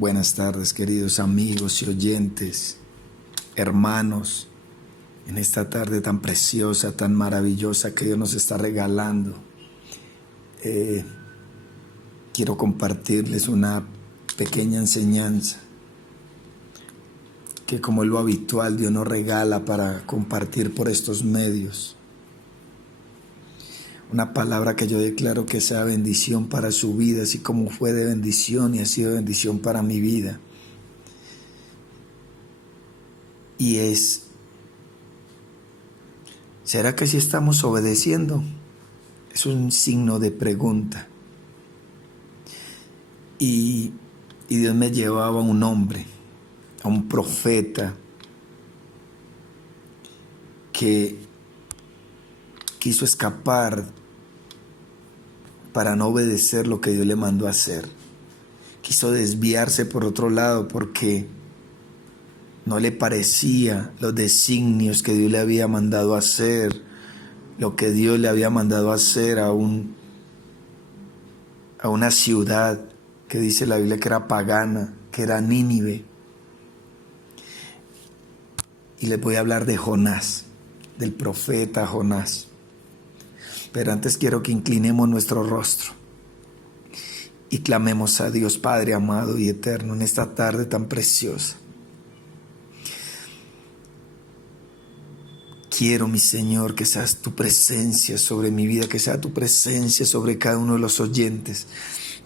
Buenas tardes, queridos amigos y oyentes, hermanos, en esta tarde tan preciosa, tan maravillosa que Dios nos está regalando. Quiero compartirles una pequeña enseñanza que, como es lo habitual, Dios nos regala para compartir por estos medios. Una palabra que yo declaro que sea bendición para su vida, así como fue de bendición y ha sido bendición para mi vida. Y es, ¿será que sí estamos obedeciendo? Es un signo de pregunta. Y Dios me llevaba a un hombre, a un profeta, que quiso escapar para no obedecer lo que Dios le mandó a hacer. Quiso desviarse por otro lado porque no le parecía los designios que Dios le había mandado a hacer, lo que Dios le había mandado a hacer a una ciudad que dice la Biblia que era pagana, que era Nínive. Y les voy a hablar de Jonás, del profeta Jonás. Pero antes quiero que inclinemos nuestro rostro y clamemos a Dios Padre amado y eterno en esta tarde tan preciosa. Quiero, mi Señor, que seas tu presencia sobre mi vida, que sea tu presencia sobre cada uno de los oyentes,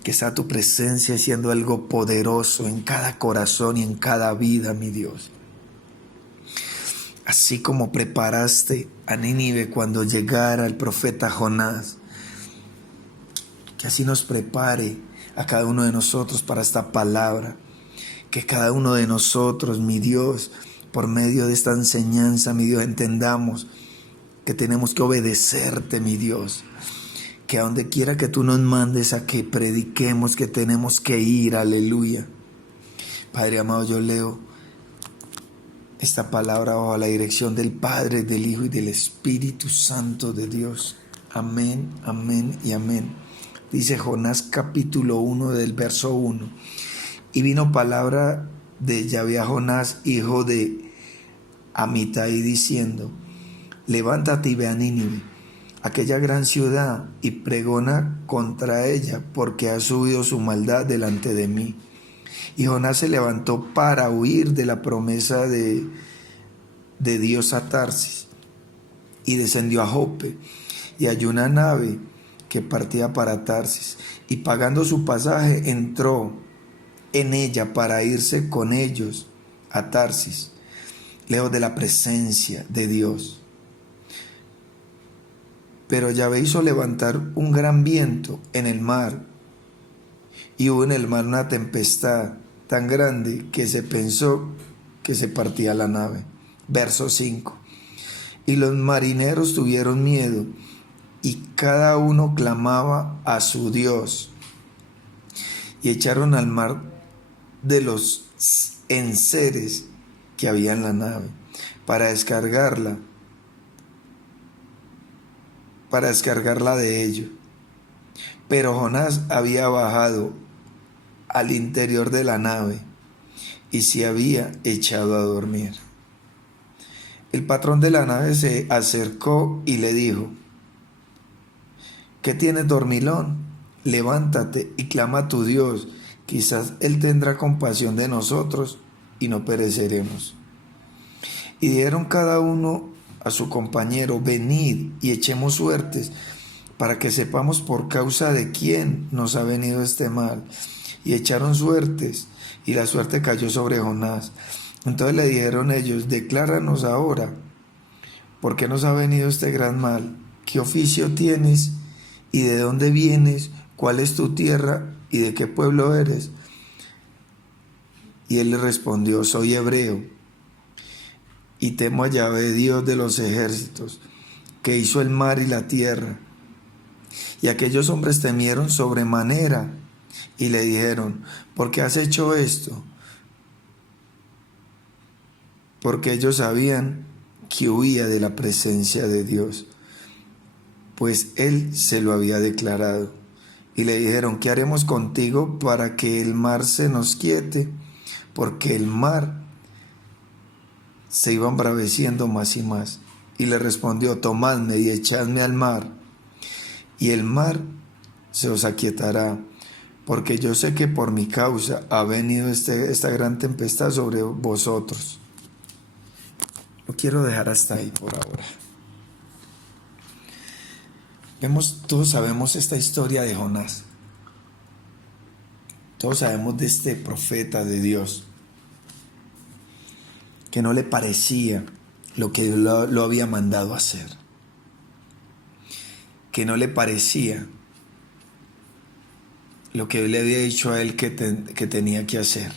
que sea tu presencia haciendo algo poderoso en cada corazón y en cada vida, mi Dios. Así como preparaste a Nínive cuando llegara el profeta Jonás, que así nos prepare a cada uno de nosotros para esta palabra, que cada uno de nosotros, mi Dios, por medio de esta enseñanza, mi Dios, entendamos que tenemos que obedecerte, mi Dios, que a donde quiera que tú nos mandes a que prediquemos, que tenemos que ir, aleluya. Padre amado, yo leo esta palabra bajo la dirección del Padre, del Hijo y del Espíritu Santo de Dios. Amén, amén y amén. Dice Jonás capítulo 1 del verso 1. Y vino palabra de Yahvé a Jonás, hijo de Amitai, diciendo: levántate y ve a Nínive, aquella gran ciudad, y pregona contra ella, porque ha subido su maldad delante de mí. Y Jonás se levantó para huir de la promesa de Dios a Tarsis, y descendió a Jope, y halló una nave que partía para Tarsis, y pagando su pasaje entró en ella para irse con ellos a Tarsis, lejos de la presencia de Dios. Pero Yahvé hizo levantar un gran viento en el mar, y hubo en el mar una tempestad tan grande que se pensó que se partía la nave. Verso 5. Y los marineros tuvieron miedo, y cada uno clamaba a su Dios, y echaron al mar de los enseres que había en la nave para descargarla de ellos. Pero Jonás había bajado al interior de la nave y se había echado a dormir. El patrón de la nave se acercó y le dijo: ¿qué tienes, dormilón? Levántate y clama a tu Dios, quizás Él tendrá compasión de nosotros y no pereceremos. Y dijeron cada uno a su compañero: venid y echemos suertes, para que sepamos por causa de quién nos ha venido este mal. Y echaron suertes, y la suerte cayó sobre Jonás. Entonces le dijeron ellos: decláranos ahora, ¿por qué nos ha venido este gran mal? ¿Qué oficio tienes? ¿Y de dónde vienes? ¿Cuál es tu tierra? ¿Y de qué pueblo eres? Y él le respondió: soy hebreo, y temo a Yahvé, Dios de los ejércitos, que hizo el mar y la tierra. Y aquellos hombres temieron sobremanera, y le dijeron: ¿por qué has hecho esto? Porque ellos sabían que huía de la presencia de Dios, pues él se lo había declarado. y le dijeron: ¿qué haremos contigo para que el mar se nos quiete? Porque el mar se iba embraveciendo más y más. Y le respondió: tomadme y echadme al mar, y el mar se os aquietará, porque yo sé que por mi causa ha venido esta gran tempestad sobre vosotros. Lo quiero dejar hasta ahí por ahora. Todos sabemos esta historia de Jonás. Todos sabemos de este profeta de Dios, que no le parecía lo que Dios lo había mandado a hacer, que no le parecía lo que Dios le había dicho a él que tenía que hacer.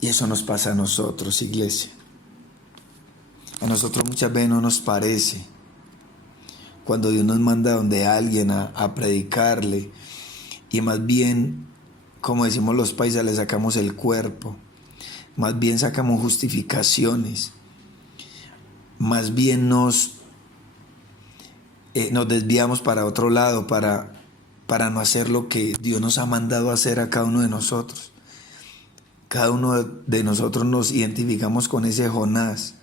Y eso nos pasa a nosotros, iglesia. A nosotros muchas veces no nos parece. Cuando Dios nos manda donde alguien a predicarle, y más bien, como decimos los paisas, le sacamos el cuerpo, más bien sacamos justificaciones, más bien nos desviamos para otro lado, para no hacer lo que Dios nos ha mandado a hacer a cada uno de nosotros. Cada uno de nosotros nos identificamos con ese Jonás,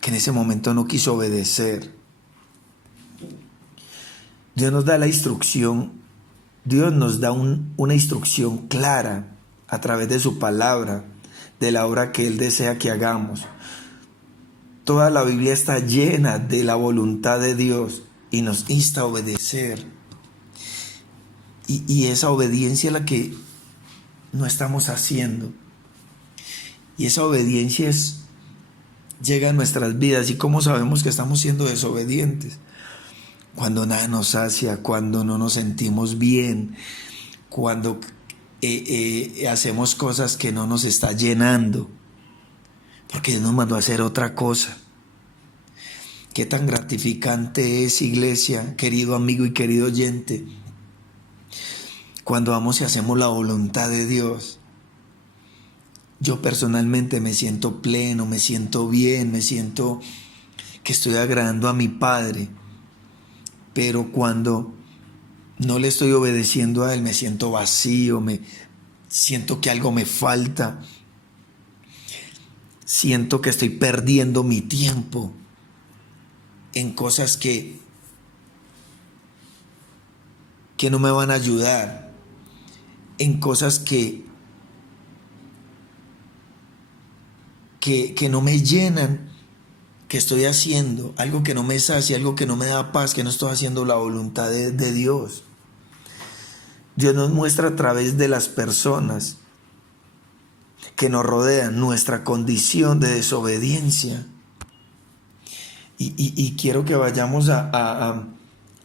que en ese momento no quiso obedecer. Dios nos da la instrucción, Dios nos da una instrucción clara a través de su palabra, de la obra que Él desea que hagamos. Toda la Biblia está llena de la voluntad de Dios y nos insta a obedecer. Y esa obediencia es la que no estamos haciendo. Y esa obediencia llega a nuestras vidas. ¿Y cómo sabemos que estamos siendo desobedientes? Cuando nada nos sacia, cuando no nos sentimos bien, cuando hacemos cosas que no nos está llenando, porque Dios nos mandó a hacer otra cosa. Qué tan gratificante es, iglesia, querido amigo y querido oyente, cuando vamos y hacemos la voluntad de Dios. Yo personalmente me siento pleno, me siento bien, me siento que estoy agradando a mi Padre. Pero cuando no le estoy obedeciendo a Él, me siento vacío, me siento que algo me falta. Siento que estoy perdiendo mi tiempo en cosas que no me van a ayudar, en cosas que no me llenan, que estoy haciendo, algo que no me sacia, algo que no me da paz, que no estoy haciendo la voluntad de Dios. Dios nos muestra a través de las personas que nos rodean nuestra condición de desobediencia. Y quiero que vayamos a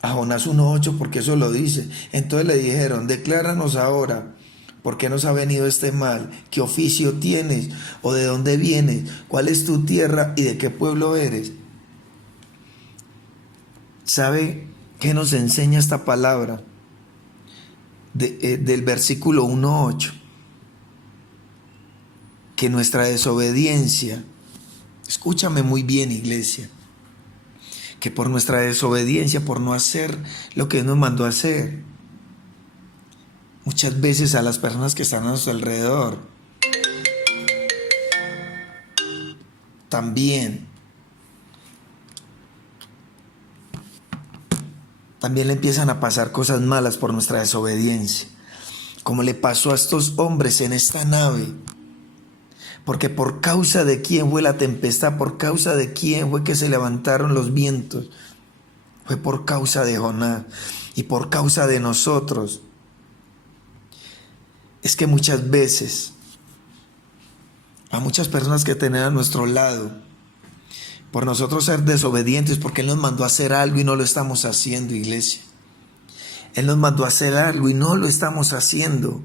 Jonás 1:8, porque eso lo dice. Entonces le dijeron: decláranos ahora, ¿por qué nos ha venido este mal? ¿Qué oficio tienes? ¿O de dónde vienes? ¿Cuál es tu tierra y de qué pueblo eres? ¿Sabe qué nos enseña esta palabra? Del versículo 1:8. Que nuestra desobediencia, escúchame muy bien, iglesia, que por nuestra desobediencia, por no hacer lo que Dios nos mandó a hacer, muchas veces a las personas que están a nuestro alrededor también le empiezan a pasar cosas malas por nuestra desobediencia, como le pasó a estos hombres en esta nave. Porque por causa de quién fue la tempestad, por causa de quién fue que se levantaron los vientos, fue por causa de Jonás y por causa de nosotros. Es que muchas veces a muchas personas que tenemos a nuestro lado, por nosotros ser desobedientes, porque Él nos mandó a hacer algo y no lo estamos haciendo, iglesia. Él nos mandó a hacer algo y no lo estamos haciendo.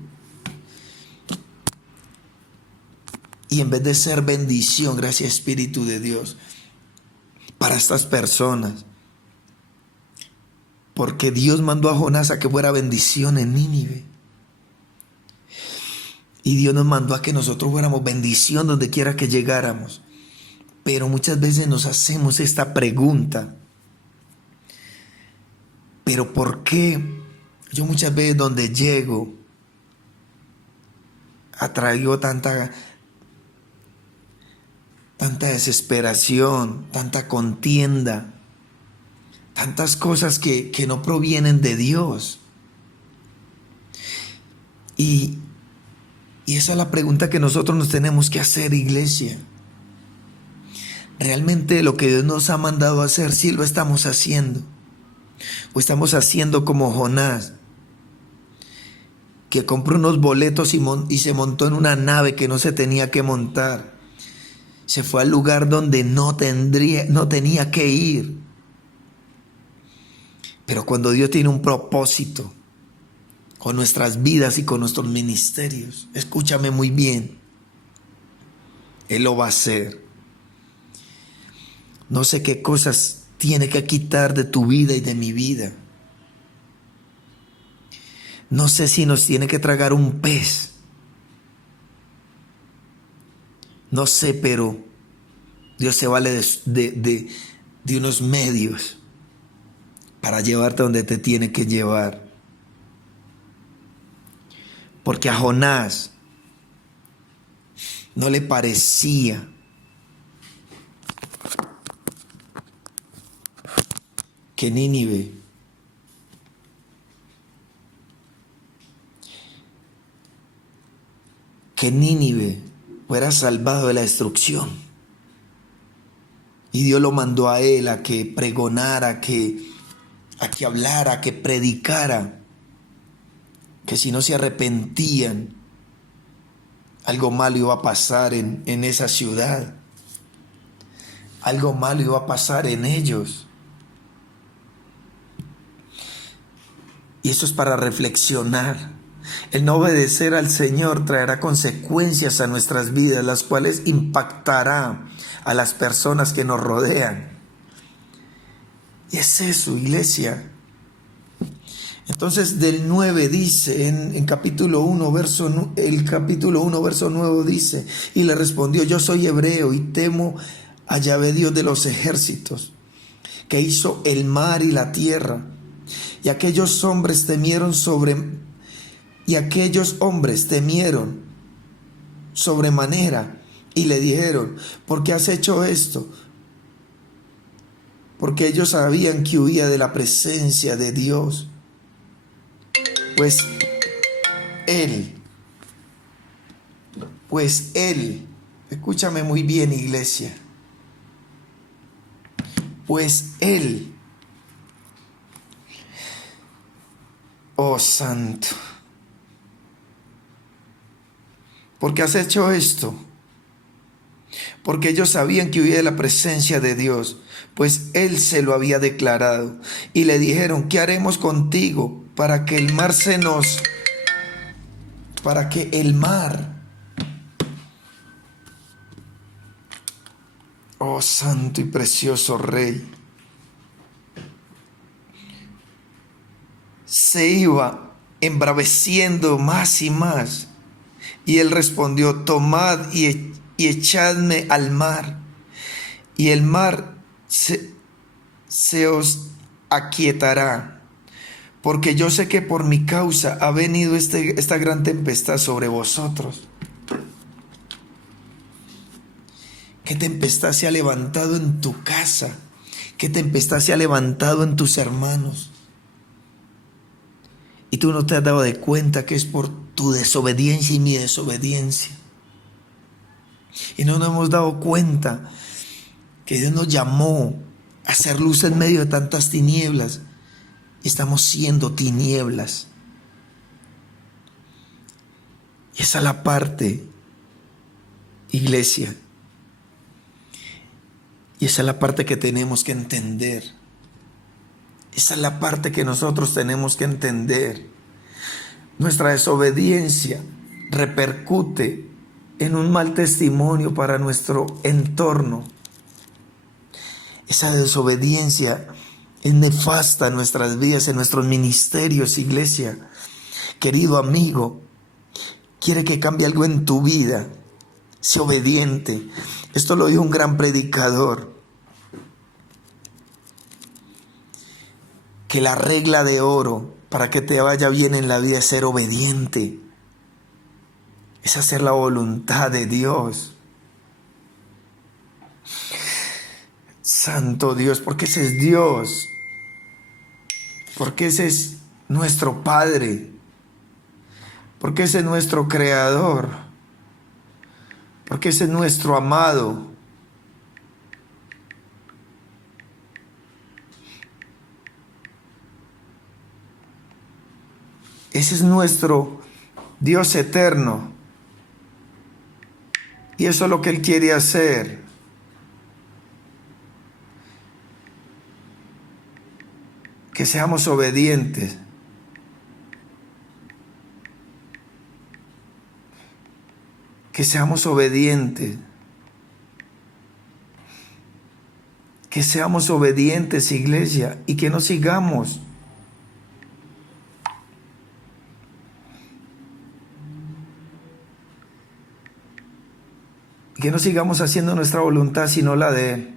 Y en vez de ser bendición, gracias Espíritu de Dios, para estas personas, porque Dios mandó a Jonás a que fuera bendición en Nínive. Y Dios nos mandó a que nosotros fuéramos bendición donde quiera que llegáramos. Pero muchas veces nos hacemos esta pregunta: Pero ¿por qué yo muchas veces donde llego atraigo tanta desesperación, tanta contienda, tantas cosas que no provienen de Dios? Y esa es la pregunta que nosotros nos tenemos que hacer, iglesia. ¿Realmente lo que Dios nos ha mandado a hacer, sí lo estamos haciendo? ¿O estamos haciendo como Jonás, que compró unos boletos y se montó en una nave que no se tenía que montar? Se fue al lugar donde no tenía que ir. Pero cuando Dios tiene un propósito con nuestras vidas y con nuestros ministerios, escúchame muy bien, Él lo va a hacer. No sé qué cosas tiene que quitar de tu vida y de mi vida. No sé si nos tiene que tragar un pez. No sé, pero Dios se vale de unos medios para llevarte donde te tiene que llevar. Porque a Jonás no le parecía que Nínive fuera salvado de la destrucción. Y Dios lo mandó a él a que pregonara, a que hablara, a que predicara, que si no se arrepentían, algo malo iba a pasar en esa ciudad. Algo malo iba a pasar en ellos. Y eso es para reflexionar. El no obedecer al Señor traerá consecuencias a nuestras vidas, las cuales impactará a las personas que nos rodean. Y es eso, iglesia. Entonces del 9 dice, en capítulo 1, el capítulo 1, verso 9 dice, y le respondió: yo soy hebreo y temo a Yahvé, Dios de los ejércitos, que hizo el mar y la tierra. Y aquellos hombres temieron sobremanera y le dijeron: ¿por qué has hecho esto? Porque ellos sabían que huía de la presencia de Dios. Pues él, escúchame muy bien, iglesia, pues él, oh santo, ¿por qué has hecho esto? Porque ellos sabían que huía de la presencia de Dios, pues él se lo había declarado. Y le dijeron: ¿qué haremos contigo para que el mar oh santo y precioso Rey, se iba embraveciendo más y más? Y él respondió: tomad y echadme al mar, y el mar se os aquietará, porque yo sé que por mi causa ha venido esta gran tempestad sobre vosotros. ¿Qué tempestad se ha levantado en tu casa? ¿Qué tempestad se ha levantado en tus hermanos? Y tú no te has dado de cuenta que es por tu desobediencia y mi desobediencia. Y no nos hemos dado cuenta que Dios nos llamó a hacer luz en medio de tantas tinieblas. Y estamos siendo tinieblas. Y esa es la parte, iglesia. Y esa es la parte que tenemos que entender. Esa es la parte que nosotros tenemos que entender. Nuestra desobediencia repercute en un mal testimonio para nuestro entorno. Esa desobediencia es nefasta en nuestras vidas, en nuestros ministerios, iglesia. Querido amigo, quiere que cambie algo en tu vida. Sé obediente. Esto lo dijo un gran predicador. que la regla de oro para que te vaya bien en la vida es ser obediente. Es hacer la voluntad de Dios. Santo Dios, porque ese es Dios. Porque ese es nuestro Padre. Porque ese es nuestro Creador. Porque ese es nuestro amado. Ese es nuestro Dios eterno. Y eso es lo que Él quiere hacer. Que seamos obedientes. Que seamos obedientes. Que seamos obedientes, iglesia, y que no sigamos haciendo nuestra voluntad sino la de Él.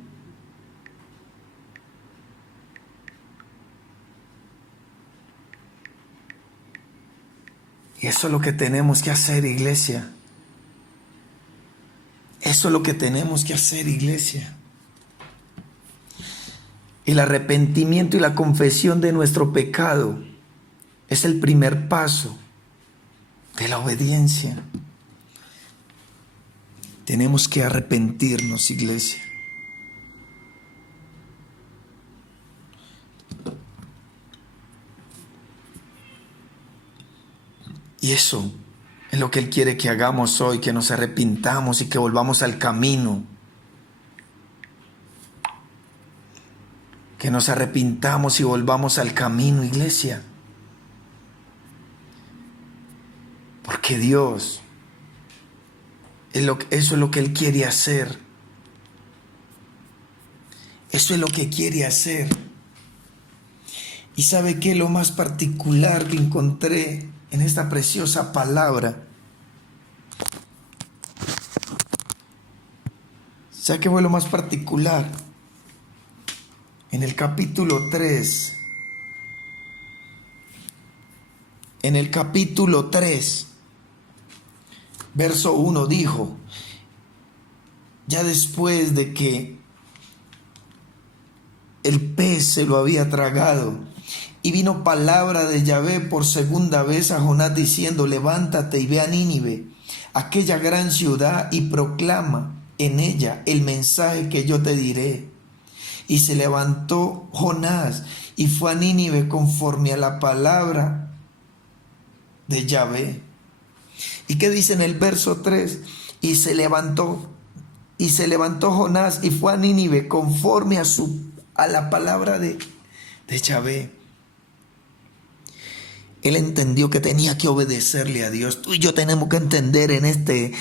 Y eso es lo que tenemos que hacer, iglesia. Eso es lo que tenemos que hacer, iglesia. El arrepentimiento y la confesión de nuestro pecado es el primer paso de la obediencia. Tenemos que arrepentirnos, iglesia. Y eso es lo que Él quiere que hagamos hoy, que nos arrepintamos y que volvamos al camino. Que nos arrepintamos y volvamos al camino, iglesia. Porque Dios, eso es lo que Él quiere hacer. Eso es lo que quiere hacer. ¿Y sabe qué? Lo más particular que encontré en esta preciosa palabra. ¿Sabe qué fue lo más particular? En el capítulo 3. En el capítulo 3, verso 1 dijo, ya después de que el pez se lo había tragado, y vino palabra de Yahvé por segunda vez a Jonás diciendo, levántate y ve a Nínive, aquella gran ciudad, y proclama en ella el mensaje que yo te diré. Y se levantó Jonás y fue a Nínive conforme a la palabra de Yahvé. ¿Y qué dice en el verso 3? Y se levantó Jonás y fue a Nínive conforme a la palabra de Yahvé. Él entendió que tenía que obedecerle a Dios. Tú y yo tenemos que entender en este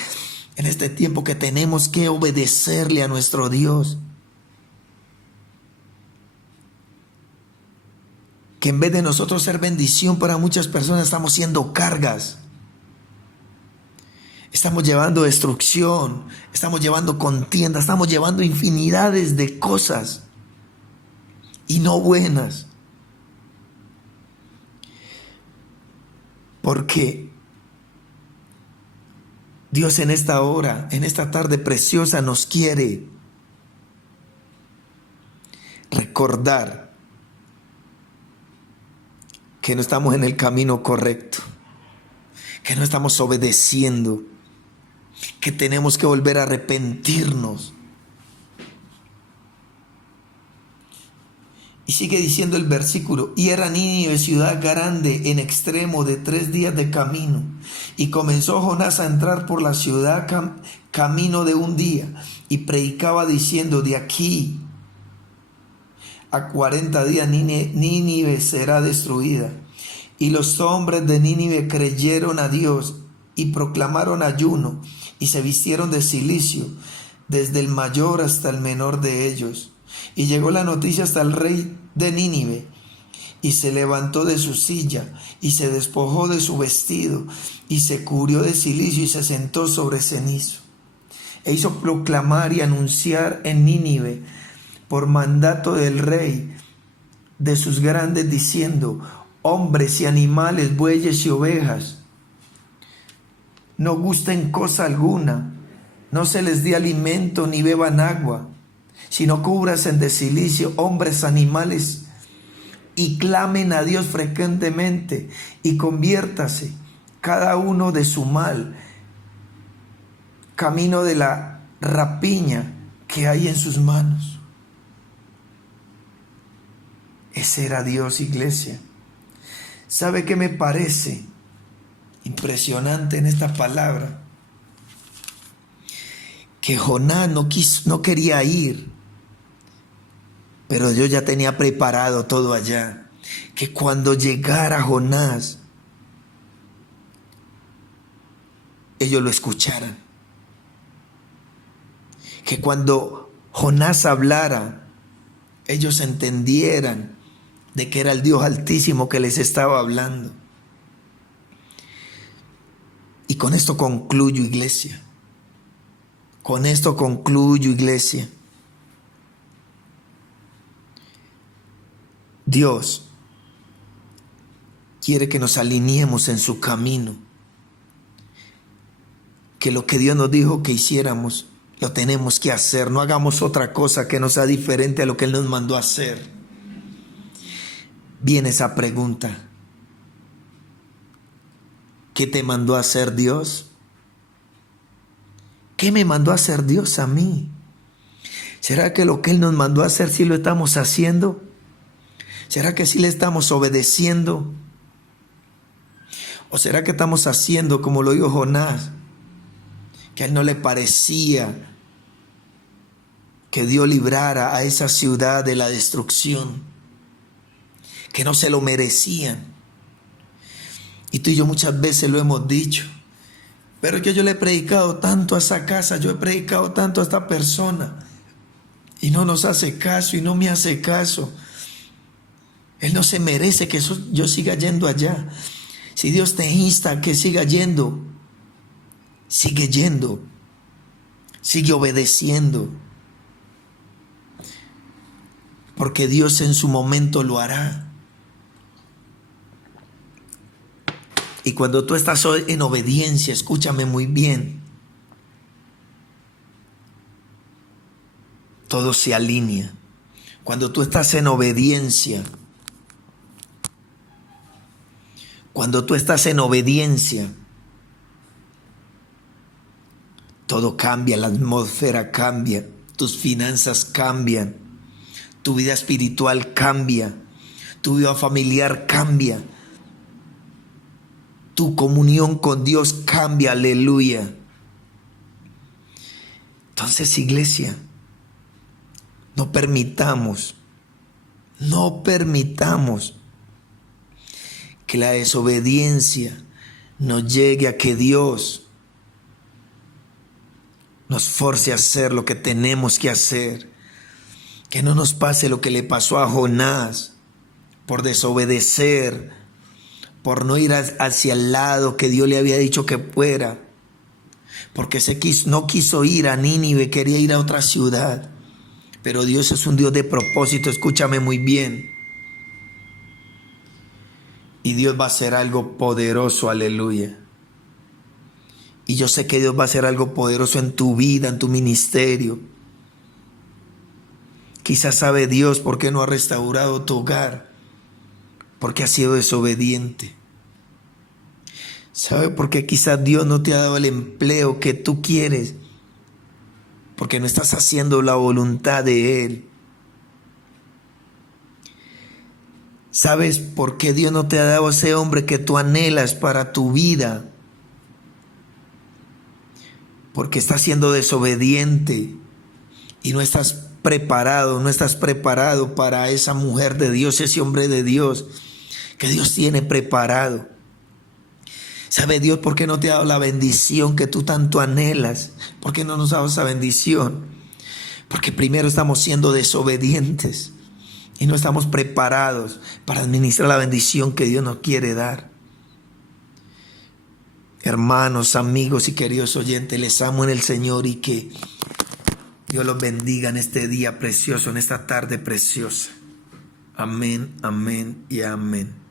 tiempo que tenemos que obedecerle a nuestro Dios. Que en vez de nosotros ser bendición para muchas personas, estamos siendo cargas. Estamos llevando destrucción, estamos llevando contienda, estamos llevando infinidades de cosas y no buenas. Porque Dios en esta hora, en esta tarde preciosa, nos quiere recordar que no estamos en el camino correcto, que no estamos obedeciendo, que tenemos que volver a arrepentirnos. Y sigue diciendo el versículo, y era Nínive ciudad grande en extremo de 3 días de camino. Y comenzó Jonás a entrar por la ciudad camino de 1 día, y predicaba diciendo, de aquí a 40 días Nínive será destruida. Y los hombres de Nínive creyeron a Dios y proclamaron ayuno, y se vistieron de cilicio, desde el mayor hasta el menor de ellos. Y llegó la noticia hasta el rey de Nínive, y se levantó de su silla, y se despojó de su vestido, y se cubrió de cilicio, y se sentó sobre cenizo. E hizo proclamar y anunciar en Nínive, por mandato del rey de sus grandes diciendo: hombres y animales, bueyes y ovejas, no gusten cosa alguna, no se les dé alimento ni beban agua, sino cúbrasen de cilicio hombres, animales, y clamen a Dios frecuentemente, y conviértase cada uno de su mal camino, de la rapiña que hay en sus manos. Ese era Dios, iglesia. ¿Sabe qué me parece impresionante en esta palabra? Que Jonás no quería ir, pero Dios ya tenía preparado todo allá. Que cuando llegara Jonás, ellos lo escucharan. Que cuando Jonás hablara, ellos entendieran de que era el Dios Altísimo que les estaba hablando. Y con esto concluyo, iglesia. Con esto concluyo, iglesia. Dios quiere que nos alineemos en su camino. Que lo que Dios nos dijo que hiciéramos, lo tenemos que hacer. No hagamos otra cosa que no sea diferente a lo que Él nos mandó a hacer. Viene esa pregunta: ¿qué te mandó a hacer Dios? ¿Qué me mandó a hacer Dios a mí? ¿Será que lo que Él nos mandó a hacer sí lo estamos haciendo? ¿Será que sí le estamos obedeciendo? ¿O será que estamos haciendo como lo dijo Jonás? Que a él no le parecía que Dios librara a esa ciudad de la destrucción, que no se lo merecían. Y tú y yo muchas veces lo hemos dicho: pero es que yo le he predicado tanto a esa casa, yo he predicado tanto a esta persona, y no nos hace caso y no me hace caso. Él no se merece que yo siga yendo allá. Si Dios te insta a que siga yendo, sigue yendo, sigue obedeciendo, porque Dios en su momento lo hará. Y cuando tú estás en obediencia, escúchame muy bien, todo se alinea. Cuando tú estás en obediencia, todo cambia, la atmósfera cambia, tus finanzas cambian, tu vida espiritual cambia, tu vida familiar cambia, tu comunión con Dios cambia, aleluya. Entonces, iglesia, no permitamos que la desobediencia nos llegue a que Dios nos force a hacer lo que tenemos que hacer. Que no nos pase lo que le pasó a Jonás por desobedecer, por no ir hacia el lado que Dios le había dicho que fuera, porque no quiso ir a Nínive, quería ir a otra ciudad. Pero Dios es un Dios de propósito, escúchame muy bien. Y Dios va a hacer algo poderoso, aleluya. Y yo sé que Dios va a hacer algo poderoso en tu vida, en tu ministerio. Quizás sabe Dios por qué no ha restaurado tu hogar, porque has sido desobediente. ¿Sabe por qué quizás Dios no te ha dado el empleo que tú quieres? Porque no estás haciendo la voluntad de Él. ¿Sabes por qué Dios no te ha dado ese hombre que tú anhelas para tu vida? Porque estás siendo desobediente y no estás preparado para esa mujer de Dios, ese hombre de Dios que Dios tiene preparado. ¿Sabe Dios por qué no te ha dado la bendición que tú tanto anhelas? ¿Por qué no nos ha dado esa bendición? Porque primero estamos siendo desobedientes y no estamos preparados para administrar la bendición que Dios nos quiere dar. Hermanos, amigos y queridos oyentes, les amo en el Señor y que Dios los bendiga en este día precioso, en esta tarde preciosa. Amén. Amén, amén y amén.